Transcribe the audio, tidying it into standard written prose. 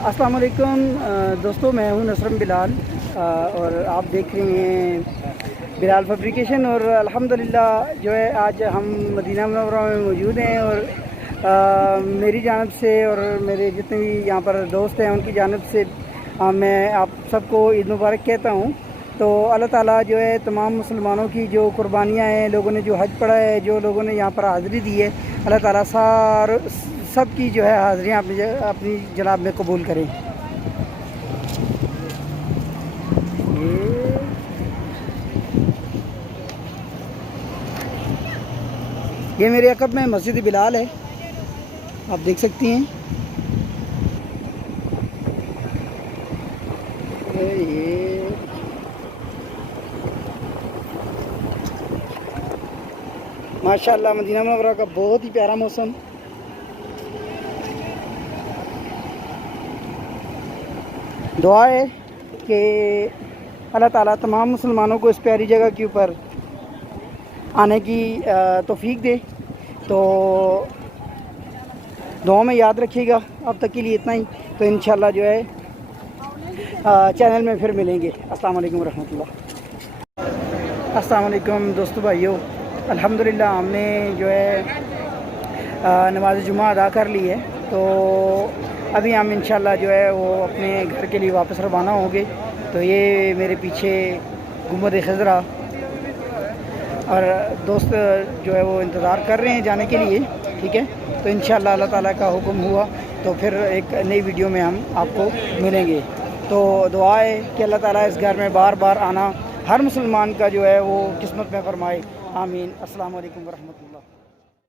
अस्सलाम वालेकुम दोस्तों, मैं हूं नसरम बिलाल और आप देख रहे हैं बिलाल फैब्रिकेशन। और अल्हम्दुलिल्लाह जो है आज हम मदीना मुनव्वरा में मौजूद हैं और मेरी जानब से और मेरे जितने भी यहाँ पर दोस्त हैं उनकी जानब से मैं आप सबको ईद मुबारक कहता हूँ। तो अल्लाह ताला जो है तमाम मुसलमानों की जो कुर्बानियाँ हैं, लोगों ने जो हज पढ़ा है, जो लोगों ने यहाँ पर हाज़िरी दी है, अल्लाह ताला सब की जो है हाज़िरियाँ अपनी जनाब में कबूल करें। ये मेरे अक़ब में मस्जिद बिलाल है, आप देख सकती हैं। ये माशाअल्लाह मदीना मुनव्वरा का बहुत ही प्यारा मौसम। दुआ है कि अल्लाह ताला तमाम मुसलमानों को इस प्यारी जगह के ऊपर आने की तौफीक दे। तो दुआ में याद रखिएगा। अब तक के लिए इतना ही, तो इंशाल्लाह जो है चैनल में फिर मिलेंगे। अस्सलाम वालेकुम रहमतुल्लाह। अस्सलाम वालेकुम दोस्तों भाइयों, अल्हम्दुलिल्लाह हमने जो है नमाज़ जुमा अदा कर ली है। तो अभी हम इंशाल्लाह जो है वो अपने घर के लिए वापस रवाना होंगे। तो ये मेरे पीछे गुंबद खज़रा और दोस्त जो है वो इंतज़ार कर रहे हैं जाने के लिए, ठीक है। तो इंशाल्लाह अल्लाह ताला का हुक्म हुआ तो फिर एक नई वीडियो में हम आपको मिलेंगे। तो दुआ है कि अल्लाह ताला इस घर में बार बार आना हर मुसलमान का जो है वो किस्मत में फरमाए। आमीन। अस्सलाम वालेकुम रहमतुल्लाह।